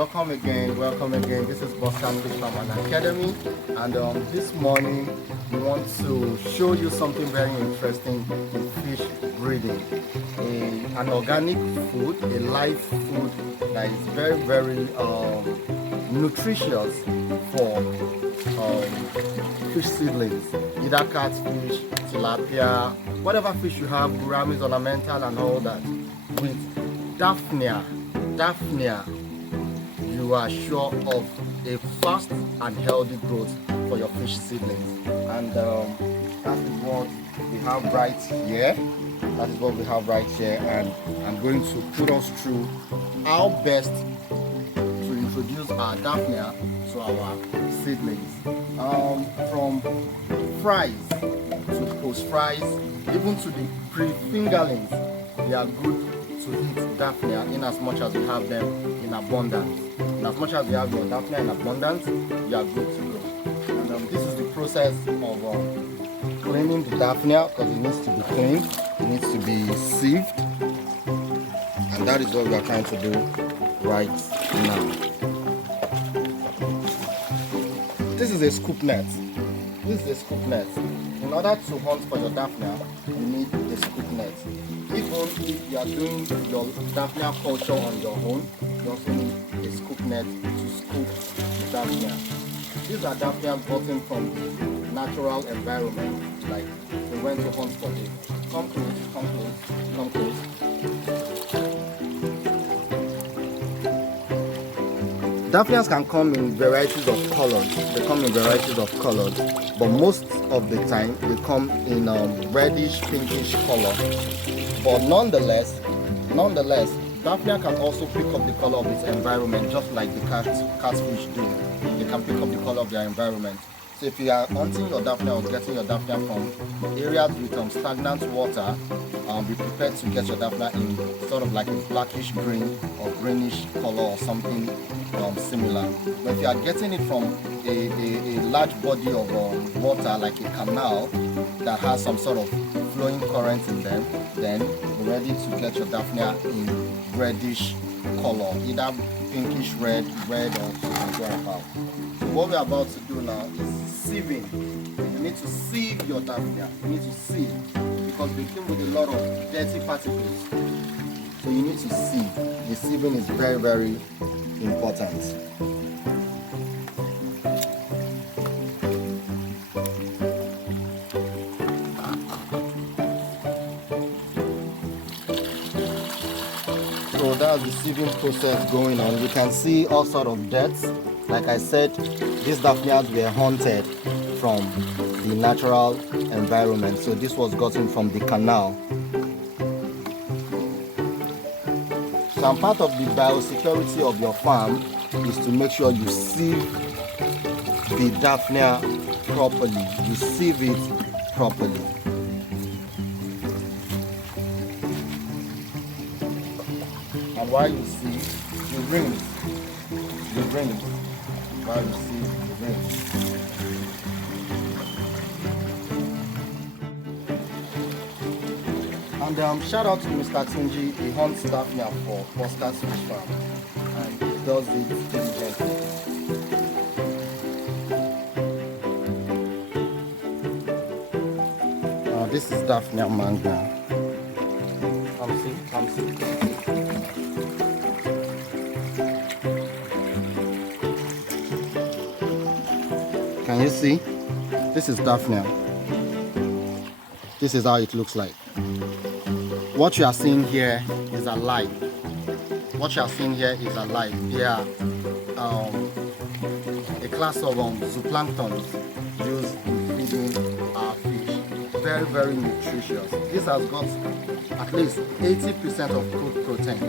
Welcome again. This is Boston Fish Farming Academy, and this morning we want to show you something very interesting in fish breeding. An organic food, a live food that is very nutritious for fish seedlings, either catfish, tilapia, whatever fish you have, gouramis, ornamental, and all that. With Daphnia, you are sure of a fast and healthy growth for your fish seedlings. And that is what we have right here. And I'm going to put us through how best to introduce our Daphnia to our seedlings. From fries to post fries, even to the pre-fingerlings, they are good to eat Daphnia in as much as you have them in abundance. In as much as you have your Daphnia in abundance, you are good to go. And this is the process of cleaning the Daphnia, because it needs to be cleaned, it needs to be sieved, and that is what we are trying to do right now. This is a scoop net. In order to hunt for your Daphnia, you need a scoop net. Even if you are doing your Daphnia culture on your own, you also need a scoop net to scoop the Daphnia. These are Daphnia gotten from the natural environment, like we went to hunt for it. Come close. Daphnias can come in varieties of colors. But most of the time they come in reddish, pinkish color. But nonetheless, Daphnia can also pick up the color of its environment, just like the catfish do. They can pick up the color of their environment. So if you are hunting your Daphnia or getting your Daphnia from areas with stagnant water, be prepared to get your Daphnia in sort of like a blackish green or greenish color or something similar. But if you are getting it from a large body of water, like a canal that has some sort of flowing current in them, then you're ready to get your Daphnia in reddish color, either pinkish red or whatever. So what we're about to do now is sieving. You need to sieve your Daphnia. Because they came with a lot of dirty particles. So you need to sieve. The sieving is very important. So that's the sieving process going on. You can see all sort of deaths. Like I said, these Daphnias were hunted from the natural environment. So this was gotten from the canal. Some part of the biosecurity of your farm is to make sure you sieve the Daphnia properly. You sieve it properly. And while you sieve, you rinse. While you sieve, you rinse. And shout out to Mr. Tunji. He hunts Daphnia for Oscar's Fish Farm, and he does it diligently. This is Daphnia manga. Come see. Can you see? This is Daphnia. This is how it looks like. What you are seeing here is alive. They are a class of zooplanktons used in feeding our fish. Very nutritious. This has got at least 80% of crude protein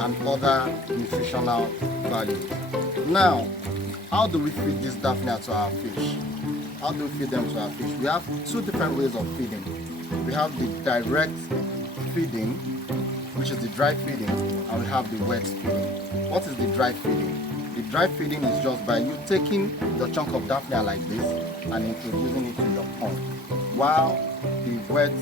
and other nutritional values. Now, how do we feed this Daphnia to our fish? We have two different ways of feeding. We have the direct feeding, which is the dry feeding, and we have the wet feeding. What is the dry feeding? The dry feeding is just by you taking your chunk of Daphnia like this and introducing it to your pond, while the wet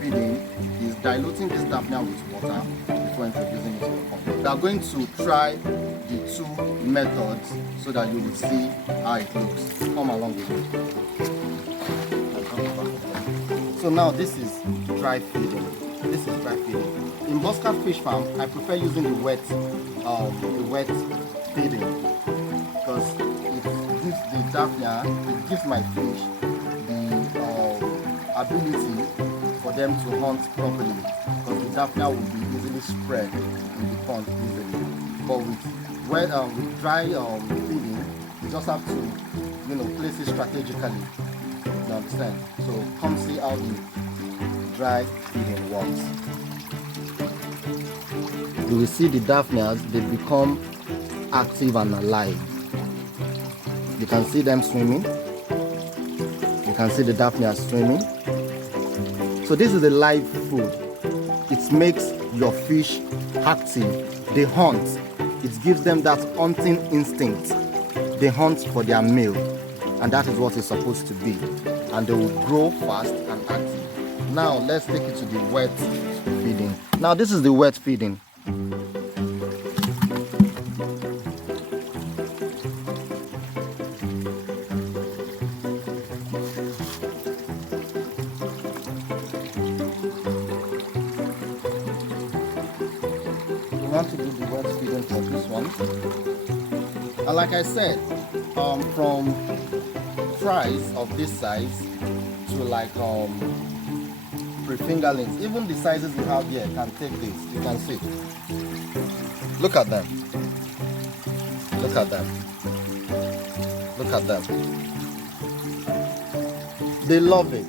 feeding is diluting this Daphnia with water before introducing it to the pond. We are going to try the two methods so that you will see how it looks. Come along with me. So now this is dry feeding. This is dry feeding. In Bosca Fish Farm, I prefer using the wet feeding because it gives the Daphnia, it gives my fish the ability for them to hunt properly, because the Daphnia will be easily spread in the pond easily. But with dry feeding, you just have to, place it strategically. You understand? So come see how the dry feeding works. You will see the Daphnias, they become active and alive. You can see them swimming. You can see the Daphnias swimming. So this is a live food. It makes your fish active. They hunt. It gives them that hunting instinct. They hunt for their meal, and that is what it's supposed to be. And they will grow fast and active. Now let's take it to the wet feeding. Now this is the wet feeding. We want to do the wet feeding for this one. And like I said, from fries of this size to like pre-fingerlings, even the sizes you have here can take this. You can see. Look at them. Look at them. Look at them. They love it.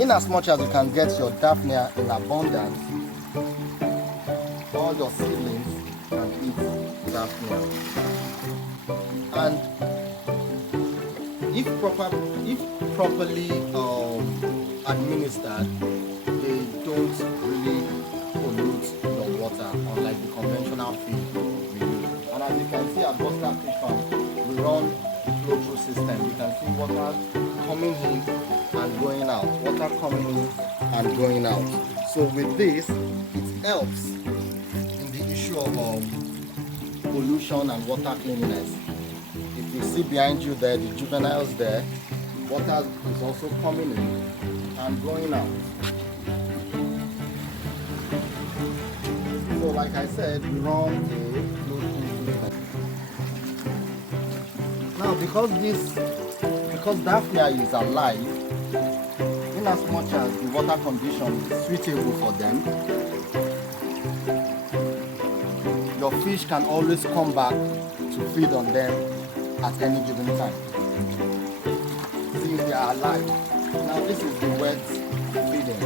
In as much as you can get your Daphnia in abundance, all your seedlings can eat Daphnia. And if properly administered, they don't really pollute your water, unlike the conventional feed we use. And as you can see at Bosca Fish Farm, we run the flow-through system. You can see water coming in and going out, water coming in and going out. So with this, it helps in the issue of pollution and water cleanliness. If you see behind you there, the juveniles there, water is also coming in and going out. So like I said, we run a flow-through system. Now because Daphnia is alive, in as much as the water condition is suitable for them, your fish can always come back to feed on them at any given time. See, they are alive. Now this is the wet feeding.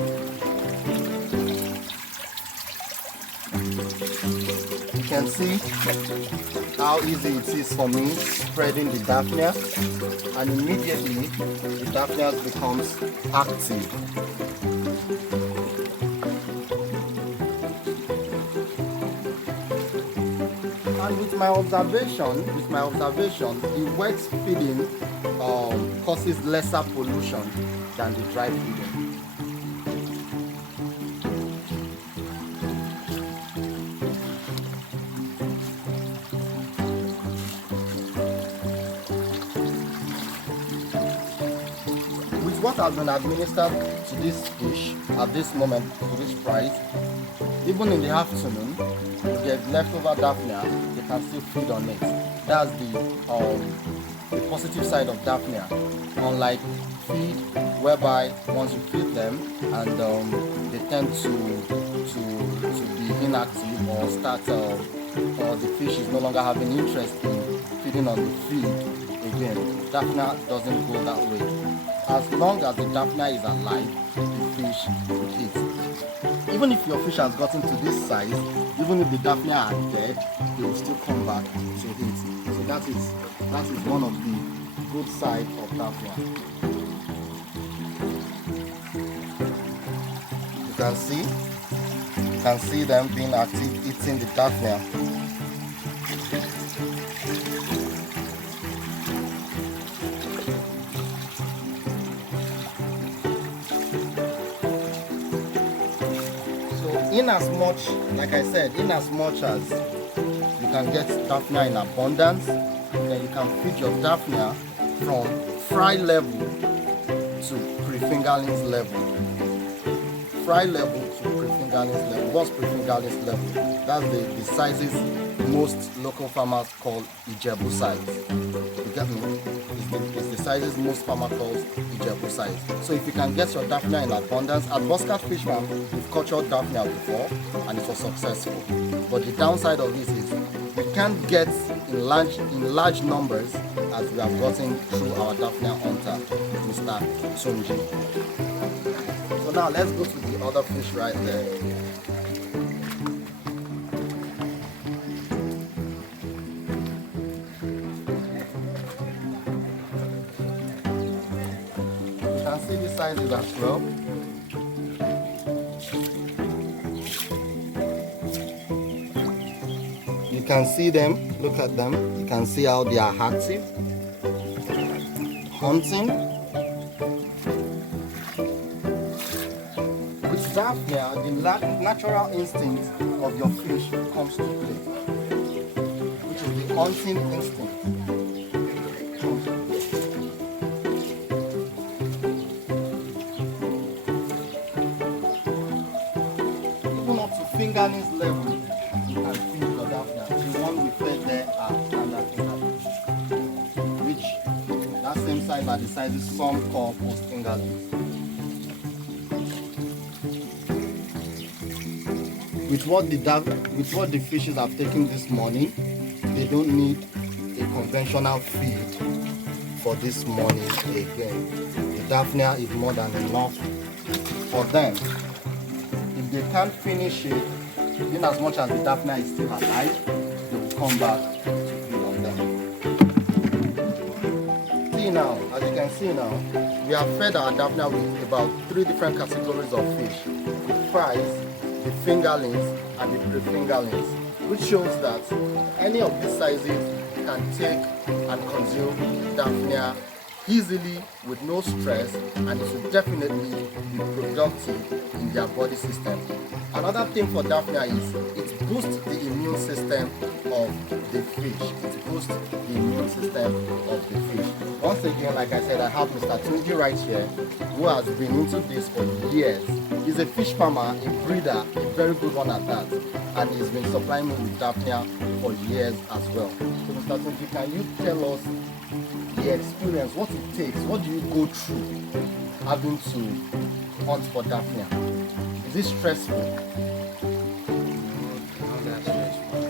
You can see how easy it is for me spreading the Daphnia, and immediately the Daphnia becomes active. And with my observation, the wet feeding causes lesser pollution than the dry feeding. With what has been administered to this fish at this moment, to this price, even in the afternoon, if there's leftover Daphnia, they can still feed on it. That's the positive side of Daphnia. Unlike feed, whereby once you feed them and they tend to be inactive or or the fish is no longer having interest in feeding on the feed again. Daphnia doesn't go that way. As long as the Daphnia is alive, the fish will eat. Even if your fish has gotten to this size, even if the Daphnia are dead, they will still come back to eat. So that is one of the good sides of Daphnia. You can see them being active, eating the Daphnia. in as much, like I said, in as much as you can get Daphnia in abundance, then you can feed your Daphnia from fry level to pre-fingerlings level. Fry level to pre-fingerlings level. What's pre-fingerlings level? That's the sizes most local farmers call Ijebu size. You get me? It's the sizes most farmers call Ijebu size. So if you can get your Daphnia in abundance, at Boscat Fish Farm, we've cultured Daphnia before and it was successful. But the downside of this is we can't get in large numbers as we have gotten through our Daphnia hunter, Mr. Sunji. So now let's go to the other fish right there. You can see the sizes as well. You can see them, look at them. You can see how they are active, hunting. With Daphnia, the natural instinct of your fish comes to play, which is the hunting instinct. Even up to fingerlings level, you can feed your Daphnia. The one we fed there are standard fingerlings, which that same size are the sizes some call post fingerlings. With what the fishes have taken this morning, they don't need a conventional feed for this morning again. The Daphnia is more than enough for them. If they can't finish it, in as much as the Daphnia is still alive, they will come back to feed on them. See now, as you can see now, we have fed our Daphnia with about 3 different categories of fish. The fries, the fingerlings, and the pre-fingerlings, which shows that any of these sizes can take and consume Daphnia easily with no stress, and it will definitely be productive in their body system. Another thing for Daphnia is it boosts the immune system of the fish. It boosts the immune system of the fish. Once again, like I said, I have Mr. Tunji right here, who has been into this for years. He's a fish farmer, a breeder, a very good one at that, and he's been supplying me with Daphnia for years as well. So Mr. Tunji, can you tell us the experience, what it takes, what do you go through having to hunt for Daphnia? Is it stressful? Not that stressful.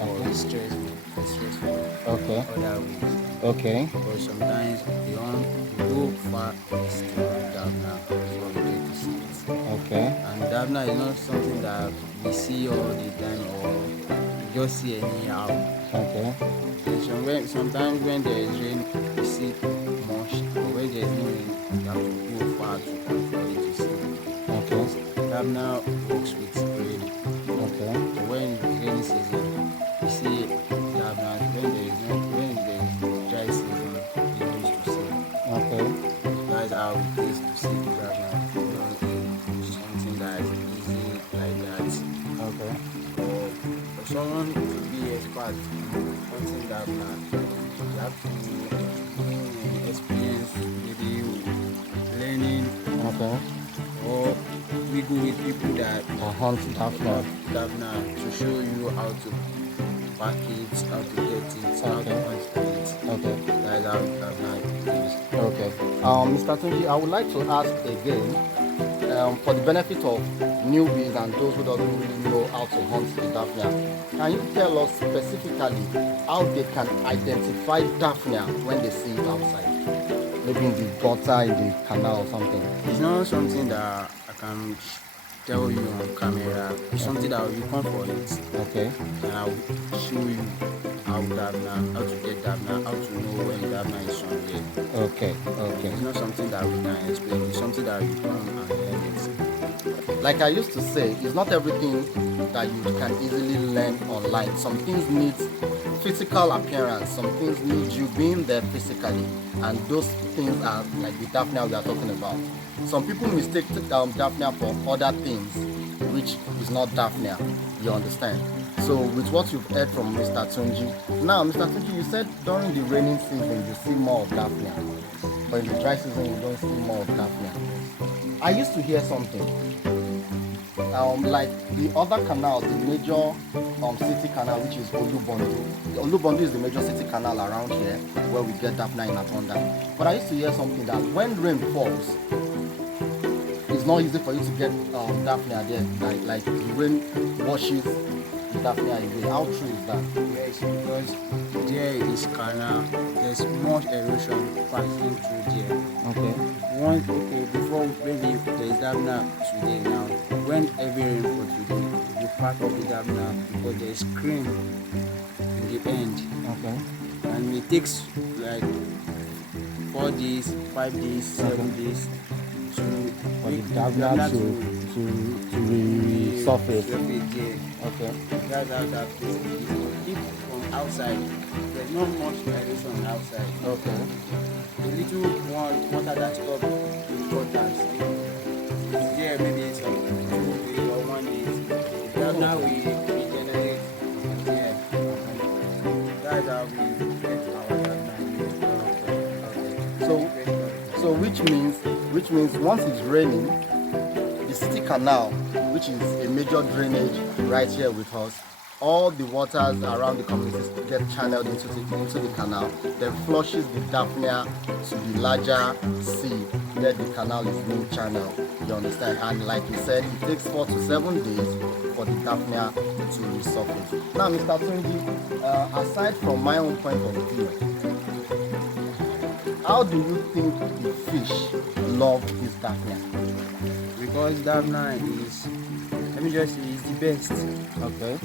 Okay. It's stressful. Okay. Other ways. Okay. But sometimes you go far east to Daphnia before you get to see it. Okay. And Daphnia is not something that we see all the time or you just see anyhow. Okay. Sometimes when there is rain, you see much. But when there is no rain, you have to go far to for it to see. Okay. Daphnia works with rain. Okay. But when it's rainy season, you see Daphnia. When there is dry season, you used to see. Okay. That's how it is to see Daphnia. Something that is easy like that. Okay. For someone to be expert in hunting Daphnia, you have to experience maybe learning, Okay. or we go with people that hunt Daphnia. Daphnia to show you how to pack it, how to get it, how to hunt it. Okay. That's how Daphnia is. Okay. Mr. Tunji, I would like to ask again, for the benefit of newbies and those who doesn't really know how to hunt the Daphnia, can you tell us specifically how they can identify Daphnia when they see it outside? Maybe in the gutter, in the canal or something. It's not something that I can tell you on camera. It's something that you come for it. Okay. And I'll show you how to get Daphnia, how to know when Daphnia is somewhere. Okay. Okay. It's not something that we can explain. It's something that you come and learn it. Like I used to say, it's not everything that you can easily learn online. Some things need physical appearance, some things need you being there physically, and those things are like the Daphnia we are talking about. Some people mistake Daphnia for other things which is not Daphnia. You understand? So with what you've heard from Mr. Tunji, now Mr. Tunji, you said during the raining season you see more of Daphnia, but in the dry season you don't see more of Daphnia. I used to hear something. Like the other canal, the major city canal, which is Olubondu. Olubondu is the major city canal around here where we get Daphnia in abundance. But I used to hear something that when rain falls, it's not easy for you to get Daphnia there. Like the rain washes the Daphnia away. How true is that? Yes, because there is canal. There's much erosion passing through there. Okay. Before maybe there's Daphnia today now. When heavy rain for today, you part of the Daphnia because there's cream in the end. Okay. And it takes like 4 days, 5 days, 7 days For the Daphnia to resurface. Okay. That's how that is. If from outside, there's not much erosion outside. Okay. The little water that stops the waters is there maybe some 2 days or 1 day. Now we regenerate here. That's how we get our Daphnia. So which means once it's raining, the city canal, which is a major drainage right here with us, all the waters around the communities get channeled into the canal, then flushes the Daphnia to the larger sea where the canal is being channeled. You understand? And like you said, it takes 4 to 7 days for the Daphnia to resurface. Now, Mr. Tunji, aside from my own point of view, how do you think the fish love this Daphnia? Because Daphnia is, let me just say, is the best. Okay.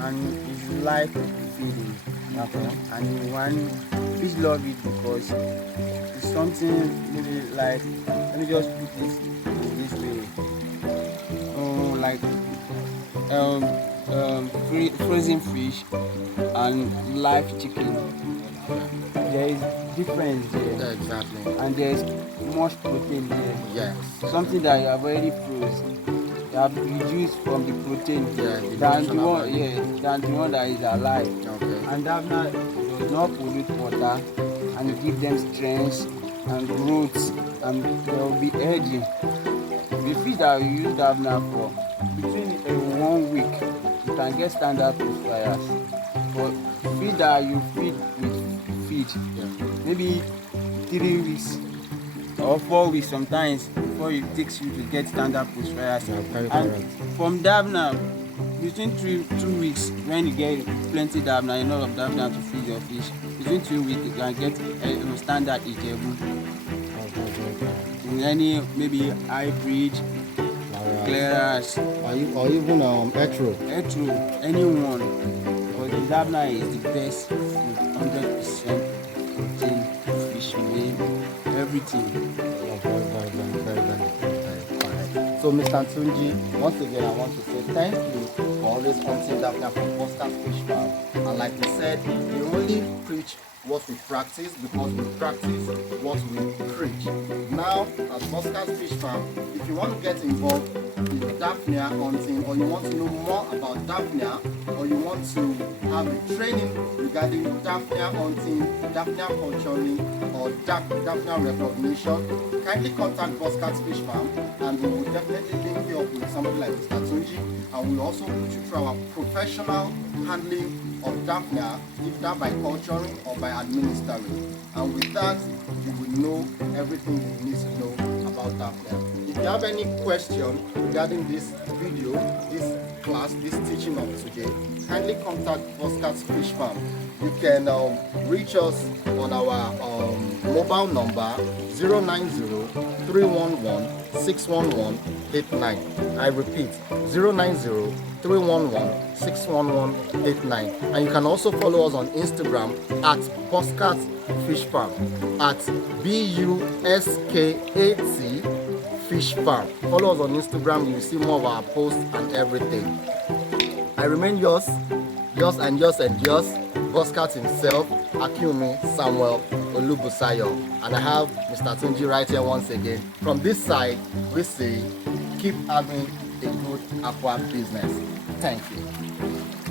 And it's life feeding. Okay. And one fish love it because it's something maybe like, let me just put this way. Frozen fish and live chicken. There is difference there. Yeah, exactly. And there's much protein there. Yes. Something that you have already frozen. You have reduced from the protein than the one that is alive. Okay. And Daphnia does not pollute water and give them strength and growth, and they will be healthy. The fish that you use Daphnia for, between 1 week, you can get standard pushfires. But fish that you feed with feed, maybe 3 weeks or 4 weeks sometimes before it takes you to get standard pushfires. And from Daphnia, between 2 weeks, when you get plenty Daphnia, enough of Daphnia to feed your fish, between 2 weeks you can get a standard eatable. In any maybe hybrid, clearance, or even etro. anyone. Because the Daphnia is the best food, 100% protein, fish meal, everything. Very. So, Mr. Tunji, once again, I want to say thank you for always hunting Daphnia from Bosca's Fish Farm. And like we said, we only preach what we practice because we practice what we preach. Now, at Bosca's Fish Farm, if you want to get involved with Daphnia hunting, or you want to know more about Daphnia, or you want to have a training regarding Daphnia hunting, Daphnia culturing, or Daphnia recognition, kindly contact Bosca's Fish Farm, and we will definitely link you up with somebody like Mr. Tunji, and we'll also put you through our professional handling of Daphnia, either by culturing or by administering. And with that, you will know everything you need to know about Daphnia. If you have any question regarding this video, this class, this teaching of today, kindly contact Bosca's Fish Farm. You can reach us on our mobile number 090-311-61189. I repeat, 090-311-61189. And you can also follow us on Instagram at Bosca's Fish Farm, at BUSKAT Fish Farm. Follow us on Instagram, you will see more of our posts and everything. I remain yours, Boscat himself, Akumi Samuel Olubusayo. And I have Mr. Tunji right here once again. From this side, we say, keep having a good aqua business. Thank you.